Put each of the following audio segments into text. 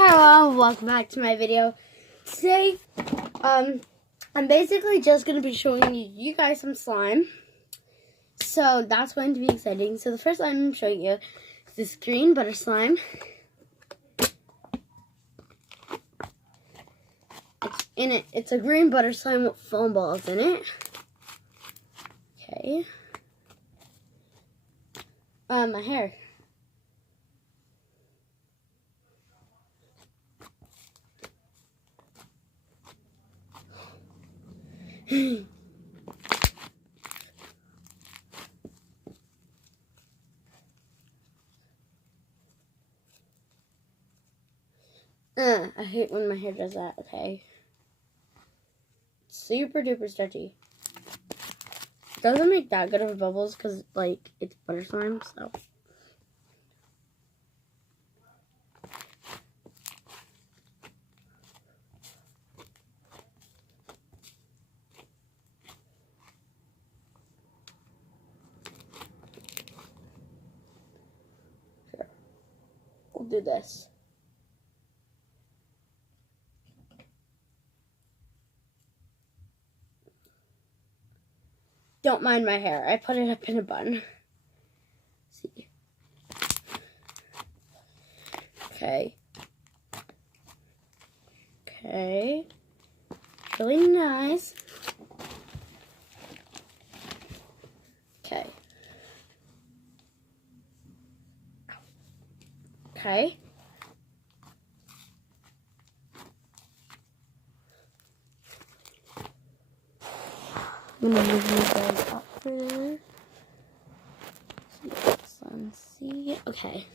Hello, welcome back to my video. Today, I'm basically just going to be showing you guys some slime. So that's going to be exciting. So the first slime I'm showing you is this green butter slime. It's a green butter slime with foam balls in it. Okay. My hair. I hate when my hair does that, okay? Super duper stretchy. Doesn't make that good of bubbles because, like, it's butter slime, so. Sure. We'll do this. Don't mind my hair. I put it up in a bun. See. Okay. Okay. Really nice. Okay. Okay. I'm gonna move you guys up further. See. Okay.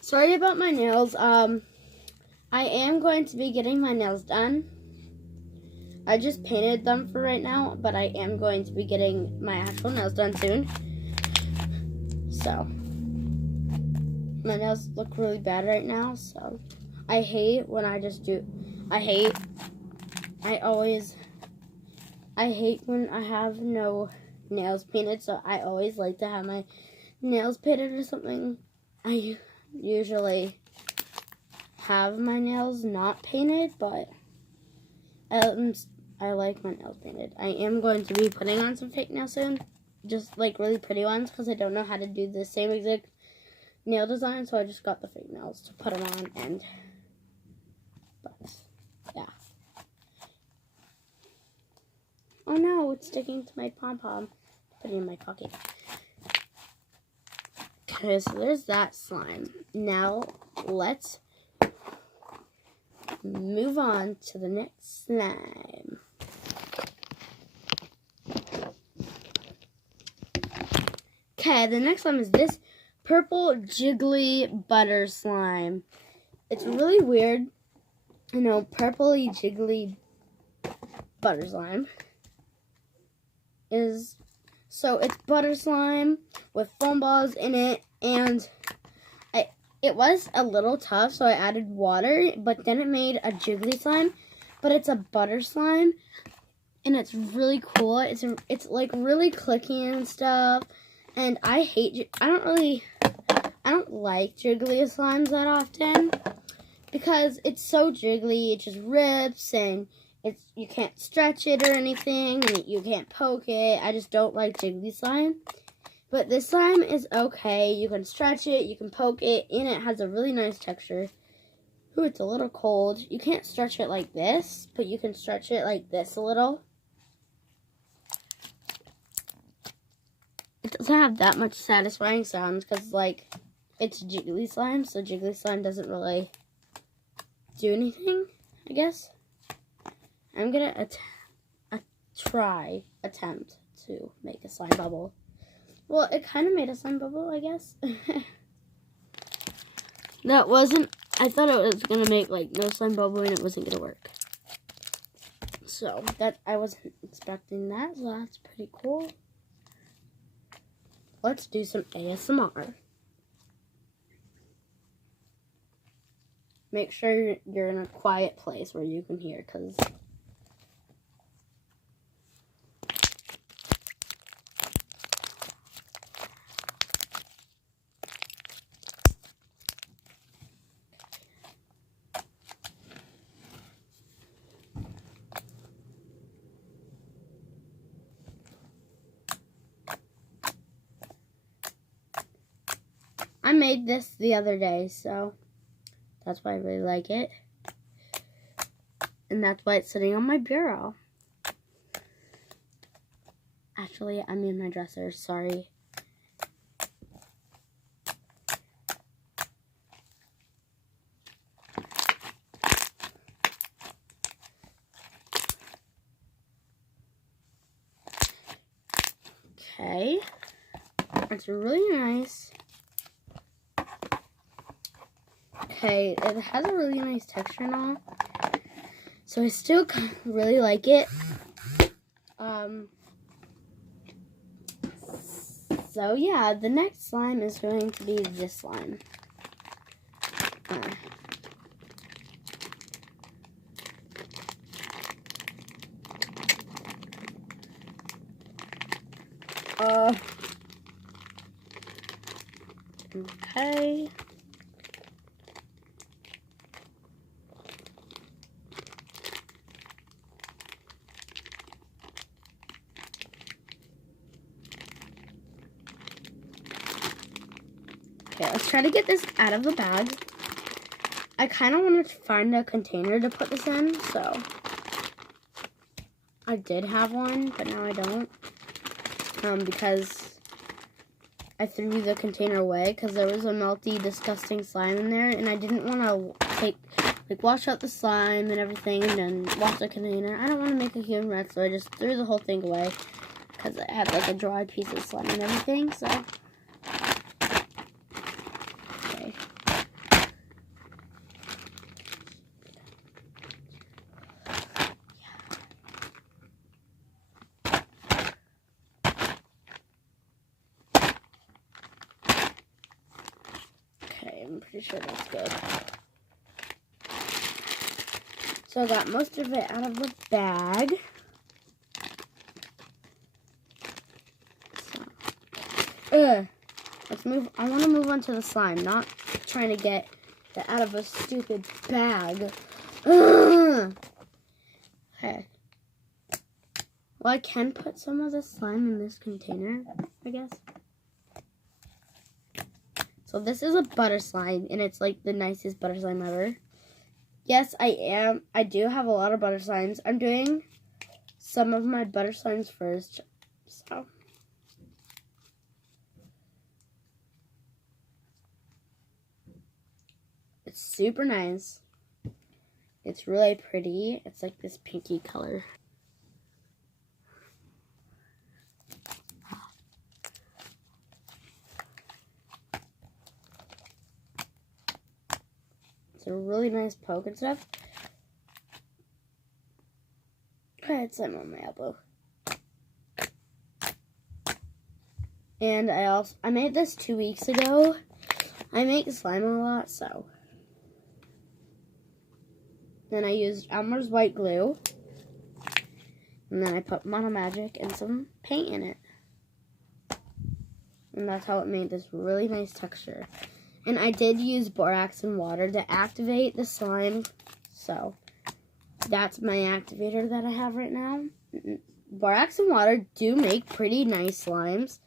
Sorry about my nails. I am going to be getting my nails done. I just painted them for right now, but I am going to be getting my actual nails done soon. So. My nails look really bad right now, so I hate when I just do, I hate when I have no nails painted, so I always like to have my nails painted or something. I usually have my nails not painted, but I like my nails painted. I am going to be putting on some fake nails soon, just like really pretty ones, because I don't know how to do the same exact nail design, so I just got the fake nails to put them on, and but yeah. Oh no, it's sticking to my pom-pom. Put it in my pocket. Okay, so there's that slime. Now let's move on to the next slime. Okay, the next slime is this purple jiggly butter slime. It's really weird. You know, purpley jiggly butter slime is, so it's butter slime with foam balls in it, and it was a little tough, so I added water, but then it made a jiggly slime, but it's a butter slime, and it's really cool. It's like really clicky and stuff, and I don't like jiggly slimes that often because it's so jiggly. It just rips, and you can't stretch it or anything, and you can't poke it. I just don't like jiggly slime. But this slime is okay. You can stretch it, you can poke it, and it has a really nice texture. Ooh, it's a little cold. You can't stretch it like this, but you can stretch it like this a little. It doesn't have that much satisfying sounds because, like, it's jiggly slime, so jiggly slime doesn't really do anything, I guess. I'm gonna attempt to make a slime bubble. Well, it kind of made a slime bubble, I guess. I thought it was gonna make, like, no slime bubble and it wasn't gonna work. So, I wasn't expecting that, so that's pretty cool. Let's do some ASMR. Make sure you're in a quiet place where you can hear, because made this the other day, so that's why I really like it. And that's why it's sitting on my bureau. Actually, I'm in my dresser, sorry. Okay, it's really nice. Okay, it has a really nice texture and all, so I still really like it. So yeah, the next slime is going to be this slime. Okay. Okay, let's try to get this out of the bag. I kind of wanted to find a container to put this in, so I did have one, but now I don't. Because I threw the container away because there was a melty, disgusting slime in there, and I didn't want to wash out the slime and everything and then wash the container. I don't want to make a human wreck, so I just threw the whole thing away because it had like a dry piece of slime and everything, so. Okay. I'm pretty sure that's good. So I got most of it out of the bag. So, let's move. I want to move on to the slime, not trying to get that out of a stupid bag. Okay. Well, I can put some of the slime in this container, I guess. So this is a butter slime, and it's like the nicest butter slime ever. Yes, I do have a lot of butter slimes. I'm doing some of my butter slimes first. So. It's super nice. It's really pretty. It's like this pinky color. It's a really nice poke and stuff. I had slime on my elbow. And I made this 2 weeks ago. I make slime a lot, so. Then I used Elmer's white glue. And then I put Mono Magic and some paint in it. And that's how it made this really nice texture. And I did use borax and water to activate the slime. So that's my activator that I have right now. Borax and water do make pretty nice slimes.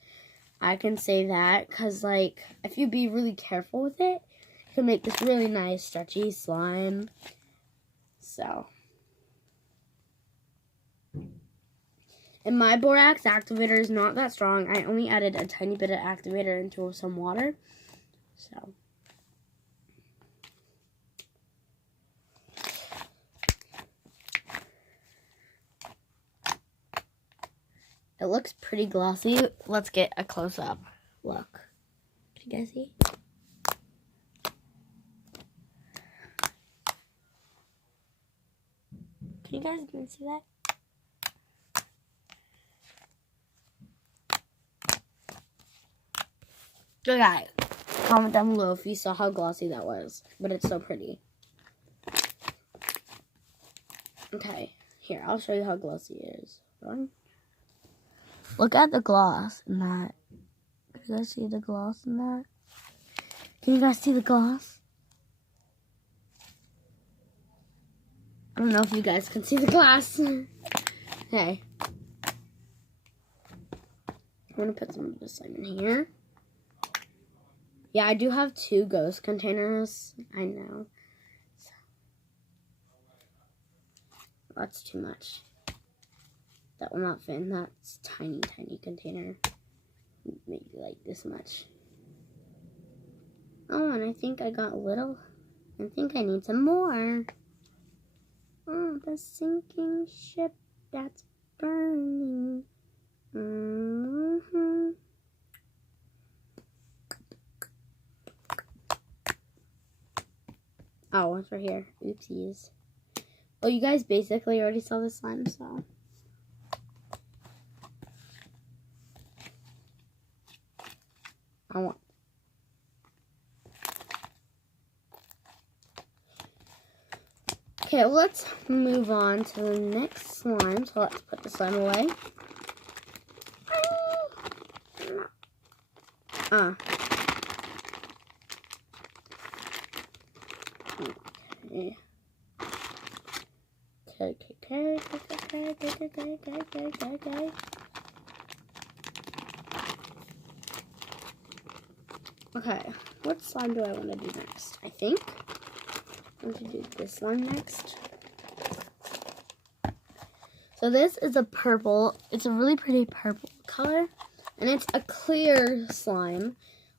I can say that because, like, if you be really careful with it, you can make this really nice stretchy slime. So. And my borax activator is not that strong. I only added a tiny bit of activator into some water. So. It looks pretty glossy. Let's get a close-up look. Can you guys see? Can you guys even see that? Okay, comment down below if you saw how glossy that was, but it's so pretty. Okay, here, I'll show you how glossy it is. Look at the gloss in that. Can you guys see the gloss in that? Can you guys see the gloss? I don't know if you guys can see the glass. Okay. I'm going to put some of this slime in here. Yeah, I do have 2 ghost containers. I know. So, that's too much. That will not fit in that tiny, tiny container. Maybe like this much. Oh, and I think I got a little. I think I need some more. Oh, the sinking ship that's burning. Mm-hmm. Oh, one's right here. Oopsies. Well, you guys basically already saw the slime, so. I want. Okay, let's move on to the next slime. So let's put the slime away. Okay. Okay, what slime do I want to do next? I think I'm going to do this slime next. So this is a purple. It's a really pretty purple color. And it's a clear slime.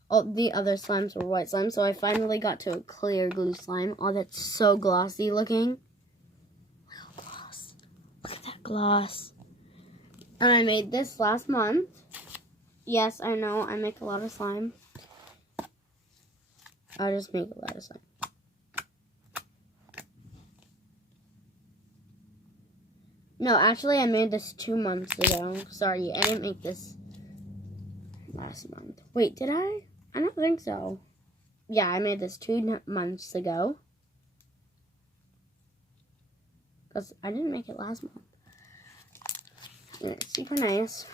All the other slimes were white slime. So I finally got to a clear glue slime. Oh, that's so glossy looking. Look how gloss. Look at that gloss. And I made this last month. Yes, I know. I make a lot of slime. I just make a lot of slime. No, actually, I made this 2 months ago. Sorry, I didn't make this last month. Wait, did I? I don't think so. Yeah, I made this 2 months ago. Because I didn't make it last month. And it's super nice.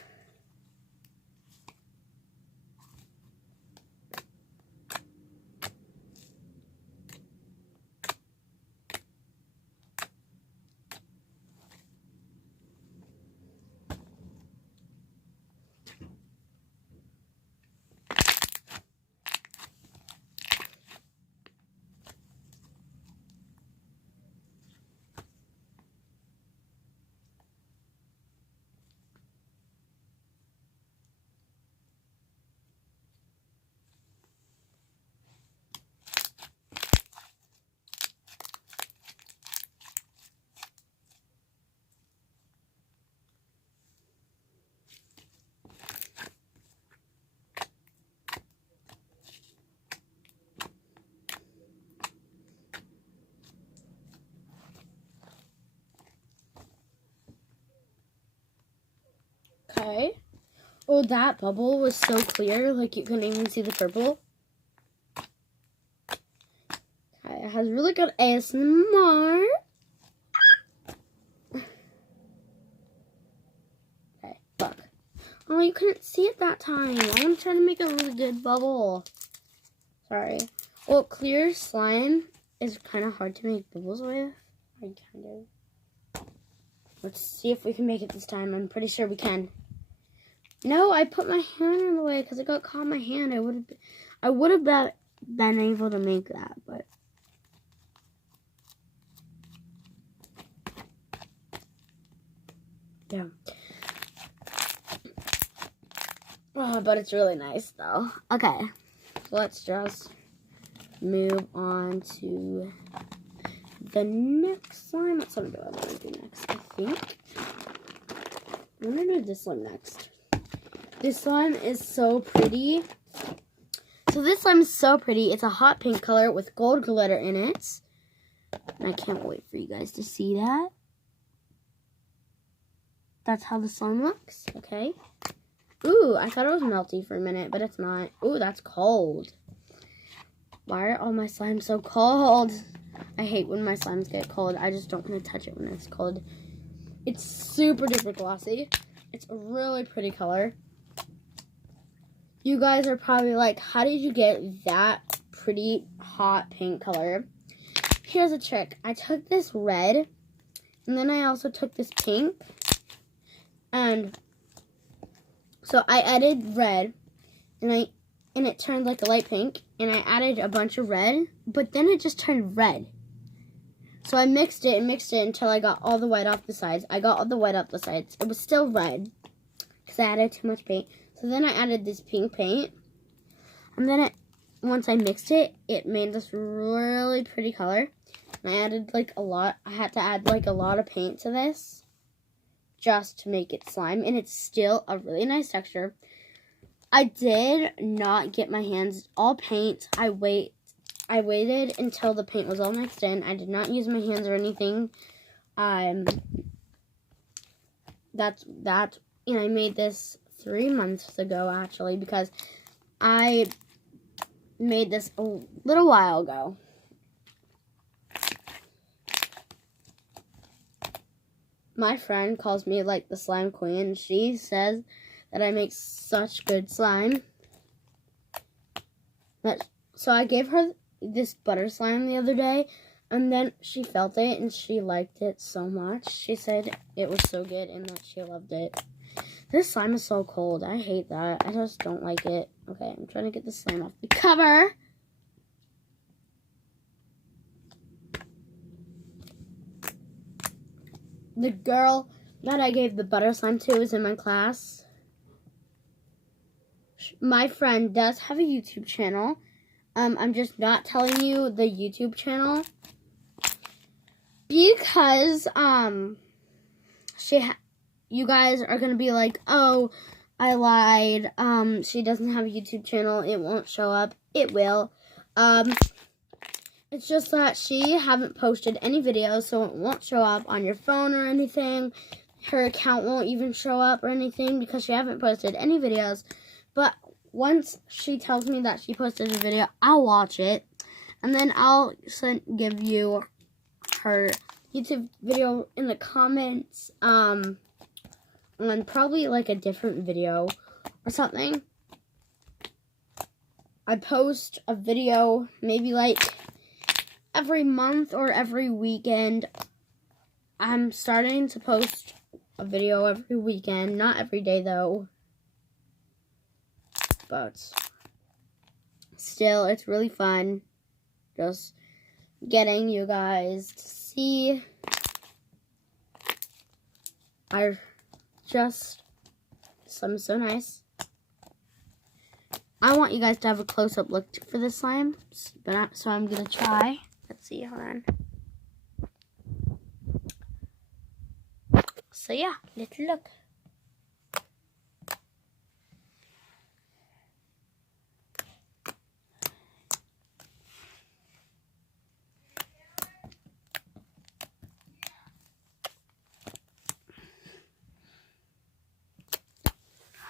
Okay. Oh, that bubble was so clear, like you couldn't even see the purple. Okay, it has really good ASMR. Okay, look. Oh, you couldn't see it that time. I want to try to make a really good bubble. Sorry. Well, clear slime is kind of hard to make bubbles with. Let's see if we can make it this time. I'm pretty sure we can. No, I put my hand in the way because it got caught in my hand. I would have been able to make that, but yeah. Oh, but it's really nice though. Okay, so let's just move on to the next slime. What slime do I want to do next? I think I'm gonna do this slime next. This slime is so pretty. So this slime is so pretty. It's a hot pink color with gold glitter in it. And I can't wait for you guys to see that. That's how the slime looks. Okay. Ooh, I thought it was melty for a minute, but it's not. Ooh, that's cold. Why are all my slimes so cold? I hate when my slimes get cold. I just don't want to touch it when it's cold. It's super duper glossy. It's a really pretty color. You guys are probably like, how did you get that pretty hot pink color? Here's a trick. I took this red, and then I also took this pink. And so I added red, and it turned like a light pink. and I added a bunch of red, but then it just turned red. So I mixed it until I got all the white off the sides. I got all the white off the sides. It was still red because I added too much paint. So then I added this pink paint. And then once I mixed it, it made this really pretty color. And I added like a lot. I had to add like a lot of paint to this just to make it slime. And it's still a really nice texture. I did not get my hands all paint. I waited until the paint was all mixed in. I did not use my hands or anything. That's and I made this 3 months ago actually, because I made this a little while ago. My friend calls me like the slime queen. She says that I make such good slime. So I gave her this butter slime the other day, and then she felt it and she liked it so much. She said it was so good and that she loved it. This slime is so cold. I hate that. I just don't like it. Okay, I'm trying to get the slime off the cover. The girl that I gave the butter slime to is in my class. My friend does have a YouTube channel. I'm just not telling you the YouTube channel because you guys are gonna be like, oh, I lied. She doesn't have a YouTube channel. It won't show up. It will. It's just that she haven't posted any videos, so it won't show up on your phone or anything. Her account won't even show up or anything because she haven't posted any videos. But once she tells me that she posted a video, I'll watch it. And then I'll give you her YouTube video in the comments. On probably like a different video or something. I post a video maybe like every month or every weekend. I'm starting to post a video every weekend. Not every day though. But still, it's really fun just getting you guys to see our slime is so nice. I want you guys to have a close-up look for this slime, so I'm gonna try. Let's see, hold on. So yeah, let's look.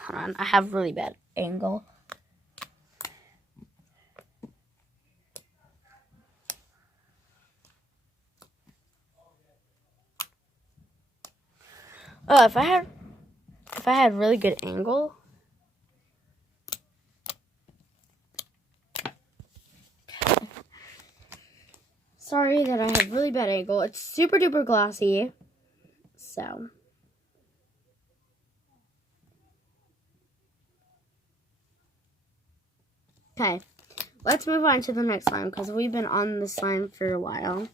Hold on, I have really bad angle. Oh, if I had really good angle. Sorry that I have really bad angle. It's super duper glossy. So okay, let's move on to the next slime because we've been on the slime for a while.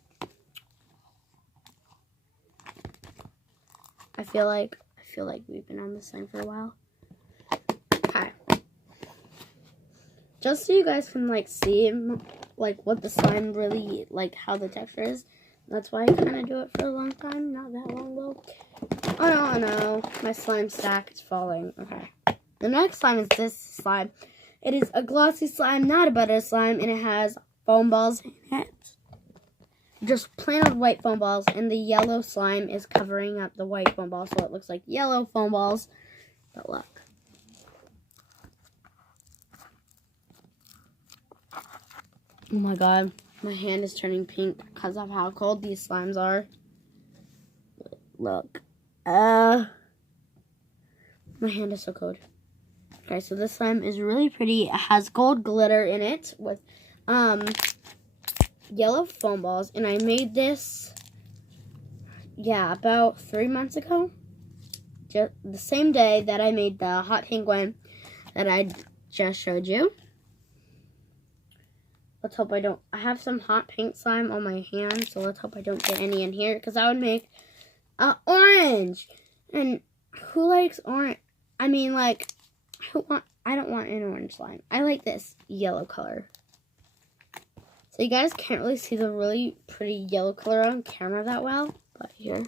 I feel like we've been on the slime for a while. Okay. Just so you guys can like see like what the slime really, like how the texture is. That's why I kind of do it for a long time, not that long though. Oh no, my slime stack is falling. Okay. The next slime is this slime. It is a glossy slime, not a butter slime, and it has foam balls in it. Just plain old white foam balls, and the yellow slime is covering up the white foam balls, so it looks like yellow foam balls. But look. Oh my god, my hand is turning pink because of how cold these slimes are. Look. My hand is so cold. Okay, so this slime is really pretty. It has gold glitter in it with yellow foam balls, and I made this about 3 months ago, just the same day that I made the hot penguin that I just showed you. let's hope I don't. I have some hot pink slime on my hand, so let's hope I don't get any in here, because I would make orange. And who likes orange? I mean, like, I don't want an orange slime. I like this yellow color. So you guys can't really see the really pretty yellow color on camera that well, but here.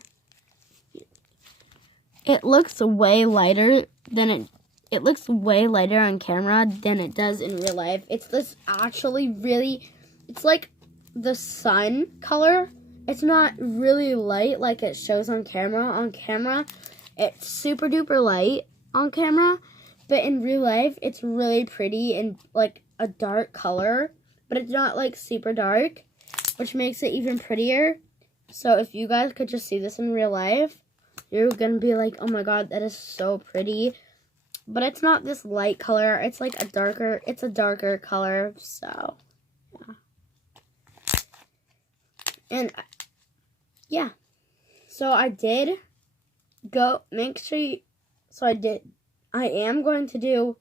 It looks way lighter than it looks way lighter on camera than it does in real life. It's this actually really, it's like the sun color. It's not really light like it shows on camera. On camera, it's super duper light on camera, but in real life, it's really pretty and like a dark color, but it's not like super dark, which makes it even prettier. So if you guys could just see this in real life, you're gonna be like, oh my god, that is so pretty. But it's not this light color. It's like a darker color. So, yeah. And, yeah. So I did go, make sure you, I am going to do,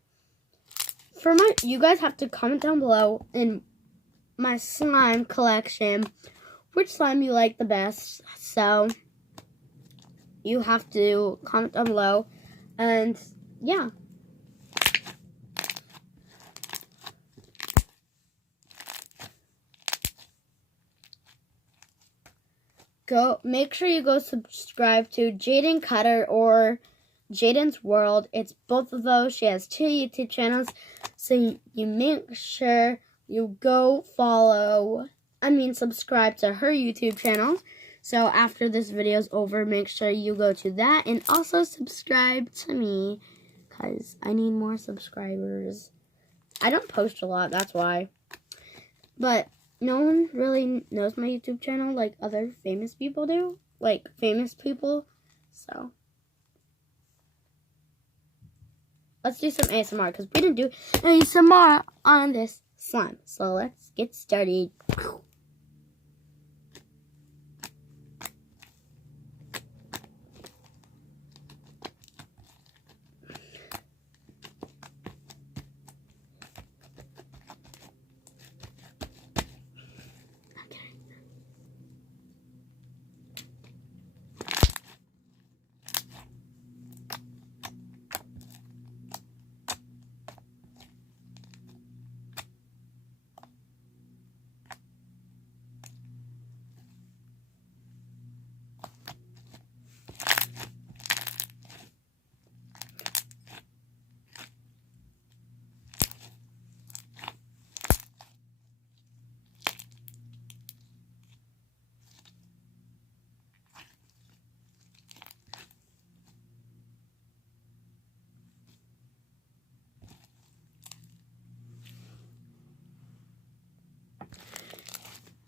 you guys have to comment down below in my slime collection, which slime you like the best. So, you have to comment down below, and yeah. Make sure you go subscribe to Jaden Cutter or Jaden's World. It's both of those. She has 2 YouTube channels, so you make sure you go subscribe to her YouTube channel. So after this video is over, make sure you go to that and also subscribe to me, because I need more subscribers. I don't post a lot, that's why. But no one really knows my YouTube channel like other famous people do. Like famous people. So let's do some ASMR, because we didn't do ASMR on this slime. So let's get started.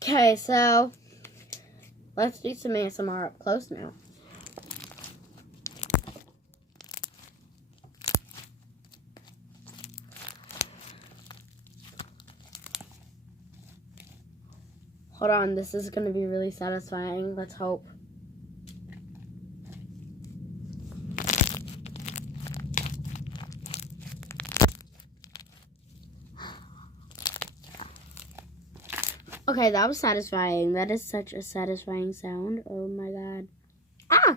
Okay, so let's do some ASMR up close now. Hold on, this is going to be really satisfying. Let's hope. Okay, that was satisfying. That is such a satisfying sound. Oh my god. Ah!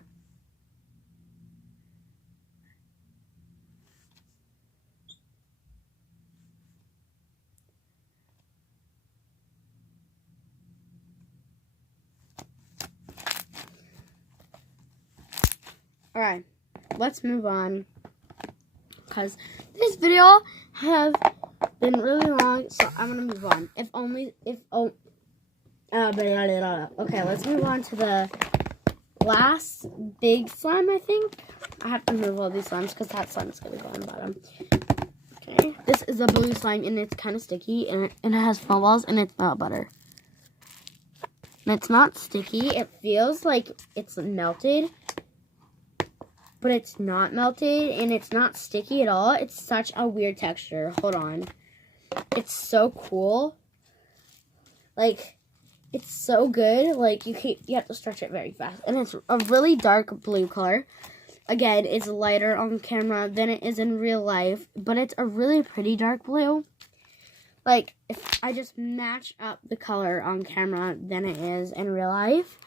Alright, let's move on, because this video has been really long, so I'm gonna move on. Okay, let's move on to the last big slime, I think. I have to move all these slimes, because that slime is gonna go on the bottom. Okay, this is a blue slime, and it's kind of sticky, and it has snowballs, and it's not butter. And it's not sticky. It feels like it's melted, but it's not melted, and it's not sticky at all. It's such a weird texture. Hold on. It's so cool. Like, it's so good. Like, you have to stretch it very fast. And it's a really dark blue color. Again, it's lighter on camera than it is in real life, but it's a really pretty dark blue. like, if I just match up the color on camera than it is in real life,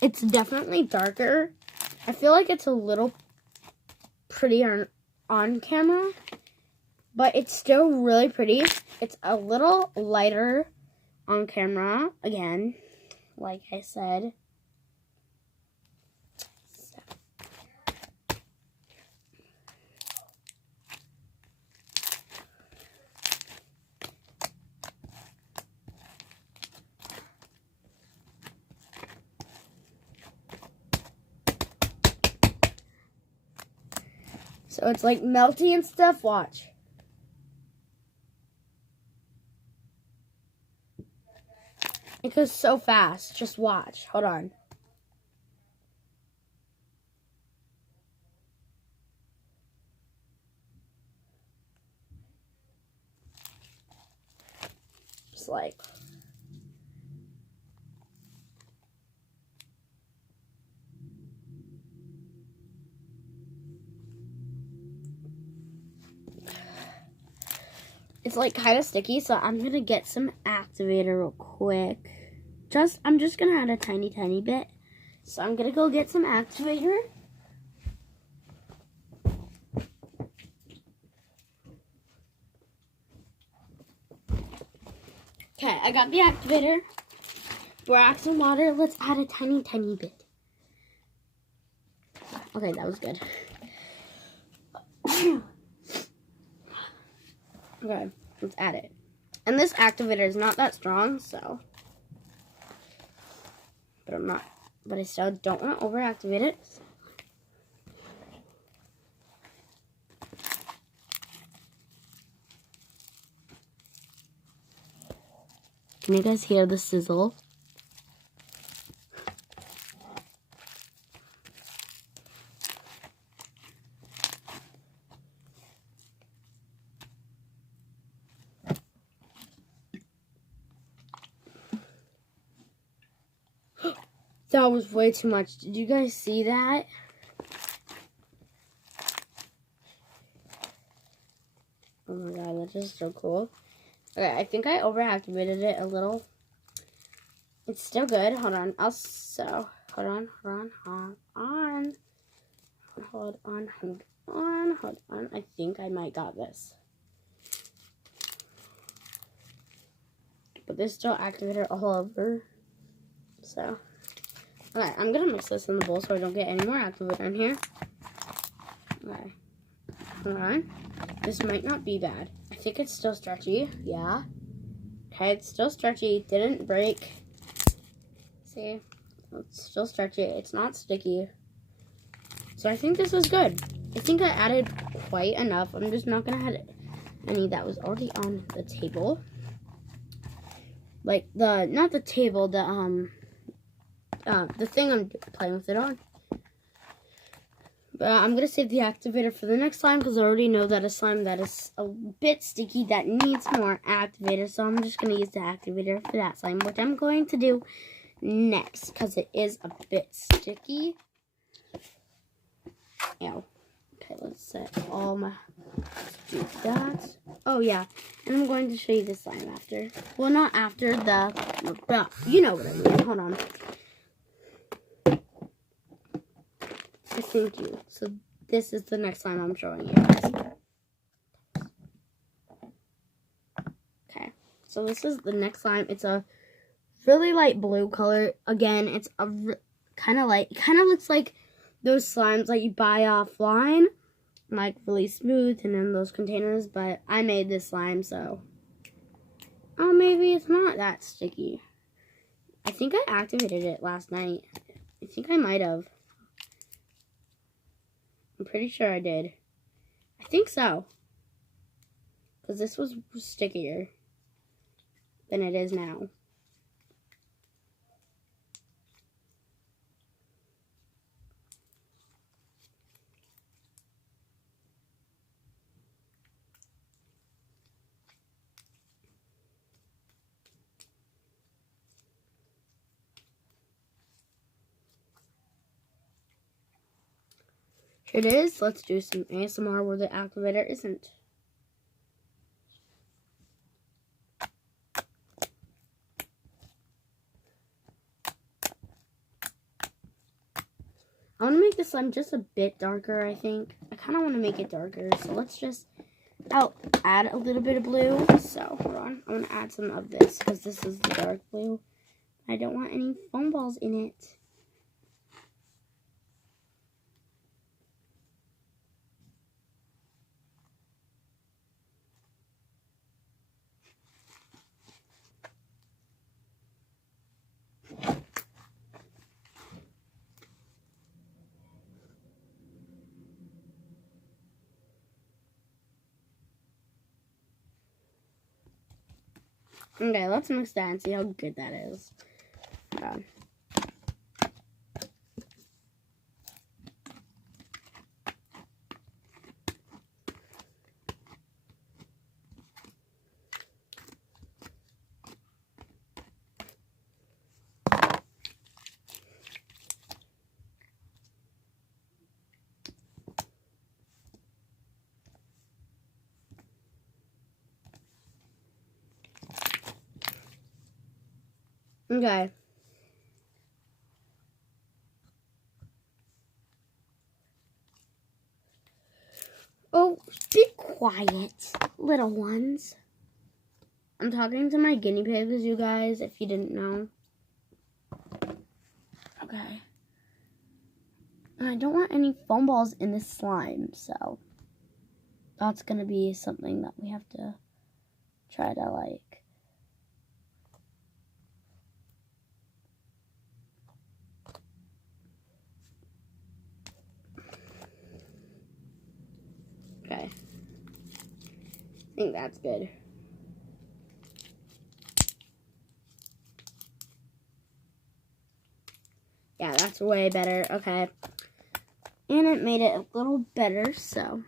it's definitely darker. I feel like it's a little prettier on camera, but it's still really pretty. It's a little lighter on camera, again, like I said. So it's like melty and stuff. Watch. It goes so fast. Just watch. Hold on. Just like. It's like kind of sticky, so I'm gonna get some activator real quick. I'm just gonna add a tiny bit. So I'm gonna go get some activator. Okay, I got the activator. Borax and water. Let's add a tiny bit. Okay, that was good. Okay, let's add it. And this activator is not that strong, so. But I still don't want to overactivate it. Can you guys hear the sizzle? That was way too much. Did you guys see that? Oh my god, that's just so cool. Okay, I think I overactivated it a little. It's still good. Hold on. Hold on. I think I might got this. But there's still activator all over. So. Okay, I'm gonna mix this in the bowl so I don't get any more activator in here. Okay. Hold on. This might not be bad. I think it's still stretchy. Yeah. Okay, it's still stretchy. Didn't break. See? It's still stretchy. It's not sticky. So I think this is good. I think I added quite enough. I'm just not gonna add any that was already on the table. Like not the table, the thing I'm playing with it on. But I'm going to save the activator for the next slime because I already know that a slime that is a bit sticky that needs more activator. So I'm just going to use the activator for that slime, which I'm going to do next because it is a bit sticky. Ew. Okay, let's set all my... Let's do that. Oh, yeah. And I'm going to show you the slime after. Well, not after the... You know what I mean. Hold on. Thank you. So this is the next slime I'm showing you guys. Okay, so this is the next slime. It's a really light blue color. Again, it's a kind of light. It kind of looks like those slimes that you buy offline, like really smooth and in those containers. But I made this slime, so maybe it's not that sticky. I think I activated it last night. I think I might have. I'm pretty sure I did. I think so. Because this was stickier than it is now. Here it is. Let's do some ASMR where the activator isn't. slime just a bit darker, I think. I kind of want to make it darker, so let's just... I'll add a little bit of blue. So, hold on. I'm going to add some of this because this is the dark blue. I don't want any foam balls in it. Okay, let's mix that and see how good that is. Okay. Oh, be quiet, little ones. I'm talking to my guinea pigs, you guys, if you didn't know. Okay. And I don't want any foam balls in this slime, so that's going to be something that we have to try to, like, okay. I think that's good. Yeah, that's way better. Okay. And it made it a little better, so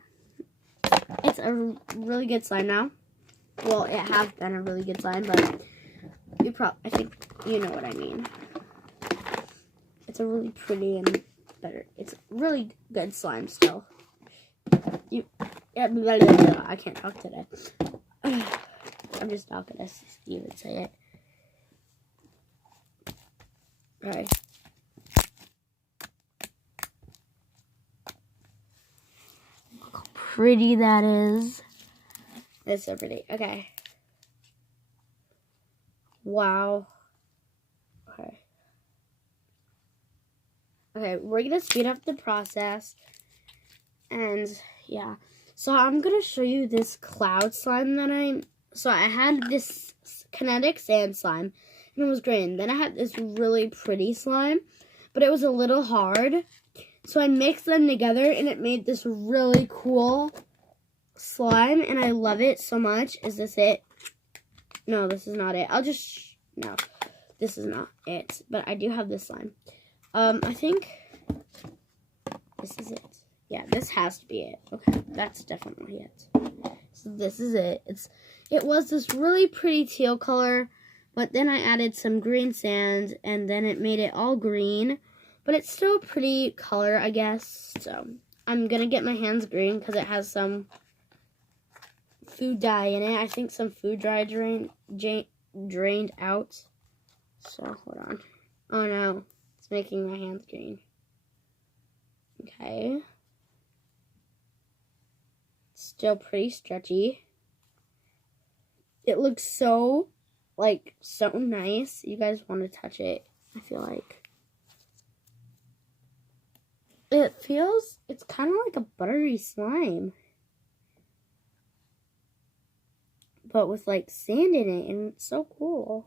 it's a really good slime now. Well, it has been a really good slime, but I think you know what I mean. It's a really pretty and better. It's really good slime still. I can't talk today. I'm just not gonna even say it. Alright. Look how pretty that is. It's so pretty. Okay. Wow. Okay. Okay, we're gonna speed up the process. And yeah. So I'm gonna show you this cloud slime that I had this kinetic sand slime and it was green. Then I had this really pretty slime, but it was a little hard. So I mixed them together and it made this really cool slime and I love it so much. Is this it? No, this is not it. No, this is not it. But I do have this slime. I think this is it. Yeah, this has to be it. Okay, that's definitely it. So this is it. It was this really pretty teal color, but then I added some green sand and then it made it all green. But it's still a pretty color, I guess. So I'm gonna get my hands green because it has some food dye in it. I think some food dye drained out. So hold on. Oh no, it's making my hands green. Okay. Still pretty stretchy. It looks so nice. You guys want to touch it, I feel like. It's kind of like a buttery slime. But with like sand in it, and it's so cool.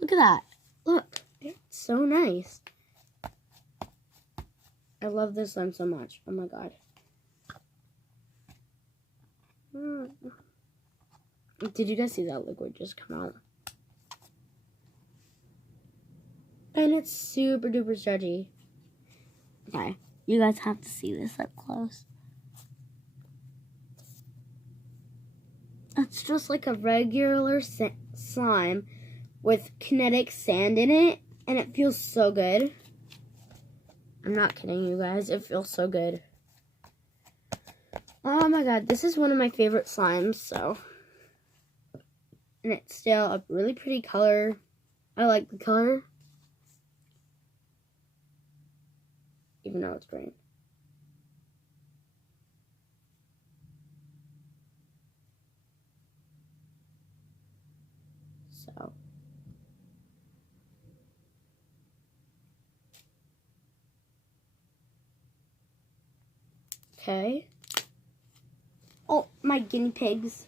Look at that. Look, it's so nice. I love this slime so much. Oh my god. Did you guys see that liquid just come out? And it's super duper stretchy. Okay, you guys have to see this up close. It's just like a regular slime with kinetic sand in it, and it feels so good. I'm not kidding you guys, it feels so good. Oh my god, this is one of my favorite slimes, so. And it's still a really pretty color. I like the color. even though it's green. So. Okay. Oh, my guinea pigs.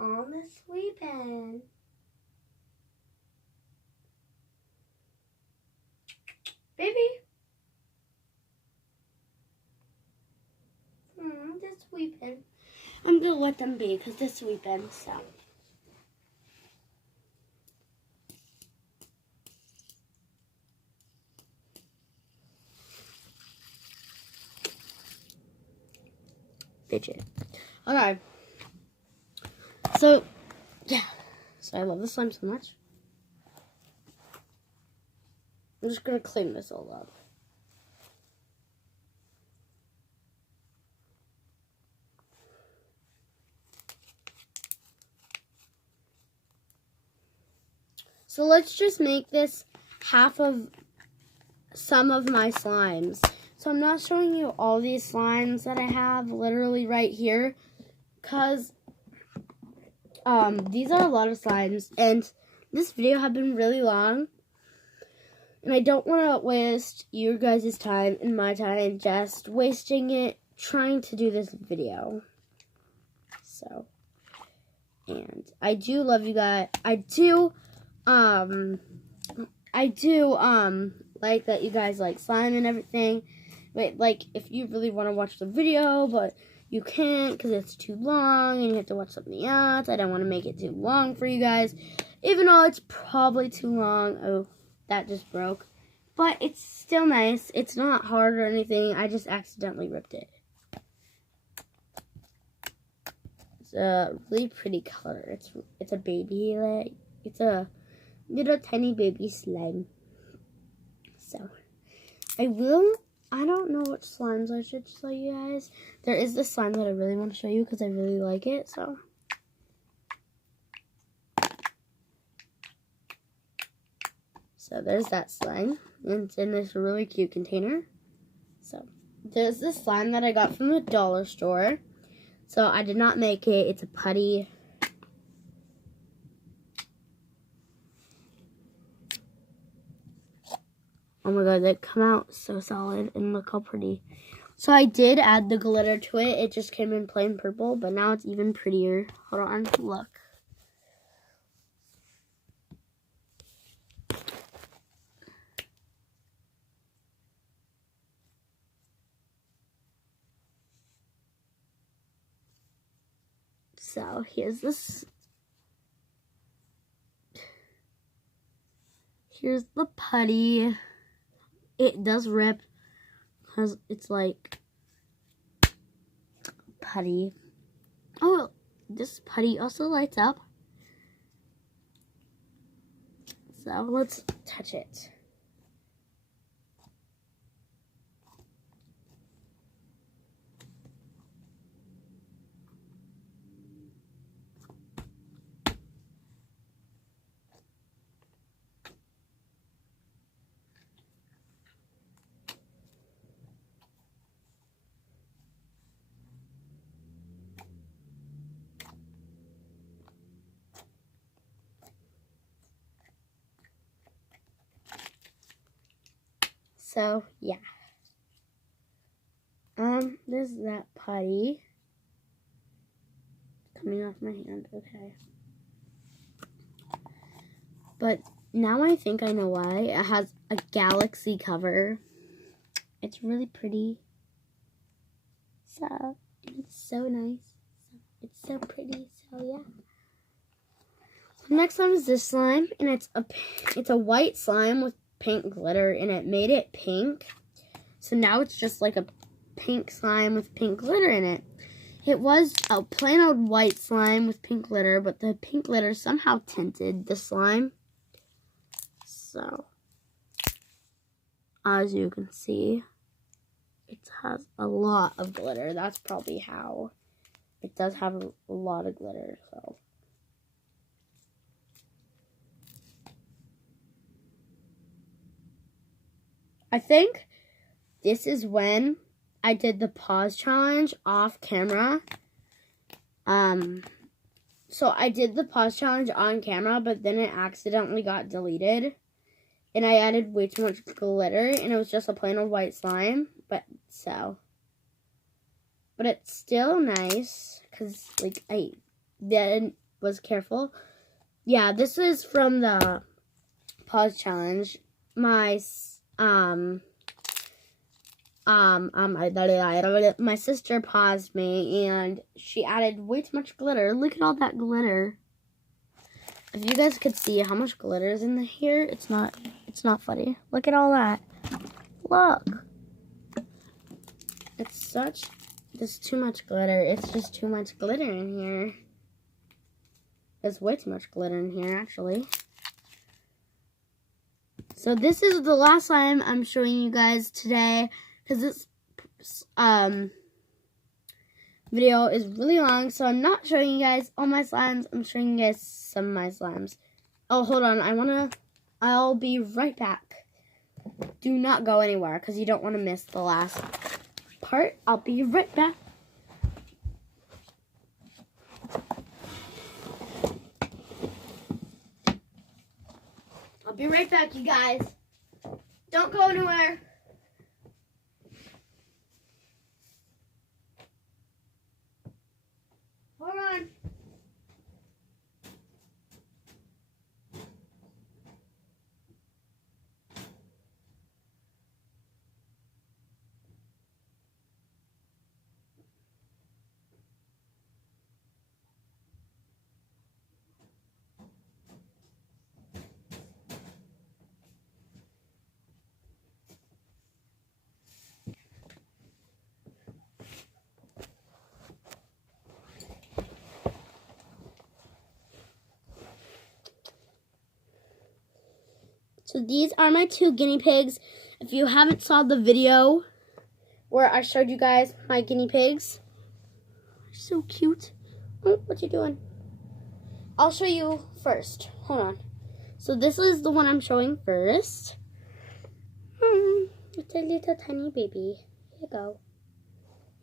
On the sweepin'. Baby. They're sweeping. I'm gonna let them be because they're sweeping, so. Bitchin'. Okay. So, yeah. So I love the slime so much. I'm just gonna clean this all up. So let's just make this half of some of my slimes. So I'm not showing you all these slimes that I have literally right here, because these are a lot of slimes, and this video has been really long, and I don't want to waste your guys' time and my time just wasting it trying to do this video. So, and I do love you guys. I do like that you guys like slime and everything. But like, if you really want to watch the video, but you can't because it's too long and you have to watch something else, I don't want to make it too long for you guys, even though it's probably too long. Oh, that just broke. But it's still nice. It's not hard or anything. I just accidentally ripped it. It's a really pretty color. It's a baby, like, it's a little tiny baby slime. So, I don't know what slimes I should show you guys. There is this slime that I really want to show you because I really like it, so. So there's that slime, and it's in this really cute container. So, there's this slime that I got from the dollar store. So I did not make it. It's a putty. Oh my god, they come out so solid, and look how pretty. So I did add the glitter to it. It just came in plain purple, but now it's even prettier. Hold on, look. So here's this. Here's the putty. It does rip because it's like putty. Oh, this putty also lights up. So let's touch it. So, yeah. There's that putty coming off my hand. Okay. But now I think I know why. It has a galaxy cover. It's really pretty. So, it's so nice. It's so pretty. So, yeah. Next slime is this slime, and it's a white slime with pink glitter, and it made it pink. So now it's just like a pink slime with pink glitter in it. It was a plain old white slime with pink glitter, but the pink glitter somehow tinted the slime. So, as you can see, it has a lot of glitter. That's probably how. It does have a lot of glitter, so. I think this is when I did the pause challenge off camera. So I did the pause challenge on camera, but then it accidentally got deleted. And I added way too much glitter, and it was just a plain old white slime. But it's still nice, because, like, I then was careful. Yeah, this is from the pause challenge. My sister paused me, and she added way too much glitter. Look at all that glitter. If you guys could see how much glitter is in here, it's not funny. Look at all that. Look. There's too much glitter. It's just too much glitter in here. There's way too much glitter in here, actually. So this is the last slime I'm showing you guys today, because this video is really long, so I'm not showing you guys all my slimes. I'm showing you guys some of my slimes. Oh, hold on. I'll be right back. Do not go anywhere, because you don't want to miss the last part. I'll be right back. I'll be right back, you guys. Don't go anywhere. Hold on. So these are my 2 guinea pigs. If you haven't saw the video where I showed you guys my guinea pigs, so cute. Oh, what you doing? I'll show you first. Hold on. So this is the one I'm showing first. It's a little tiny baby. Here you go.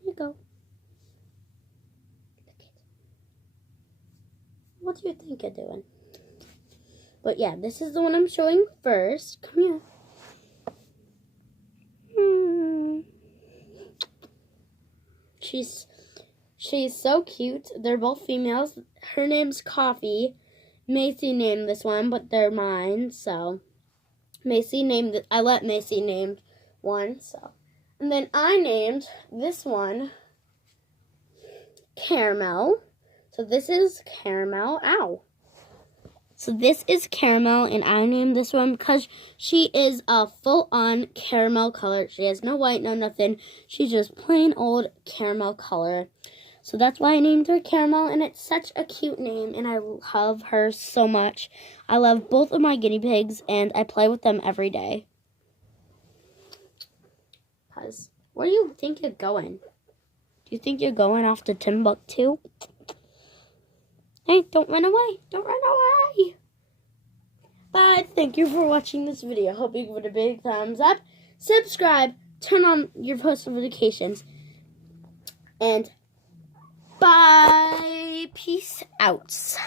Here you go. Look at it. What do you think you're doing? But yeah, this is the one I'm showing first. Come here. She's so cute. They're both females. Her name's Coffee. Macy named this one, but they're mine. So Macy named it. I let Macy name one. So, and then I named this one Caramel. So this is Caramel. Ow. So this is Caramel, and I named this one because she is a full-on caramel color. She has no white, no nothing. She's just plain old caramel color. So that's why I named her Caramel, and it's such a cute name, and I love her so much. I love both of my guinea pigs, and I play with them every day. Cause where do you think you're going? Do you think you're going off to Timbuktu? Hey, don't run away. Don't run away. Bye. Thank you for watching this video. Hope you give it a big thumbs up. Subscribe. Turn on your post notifications. And bye. Peace out.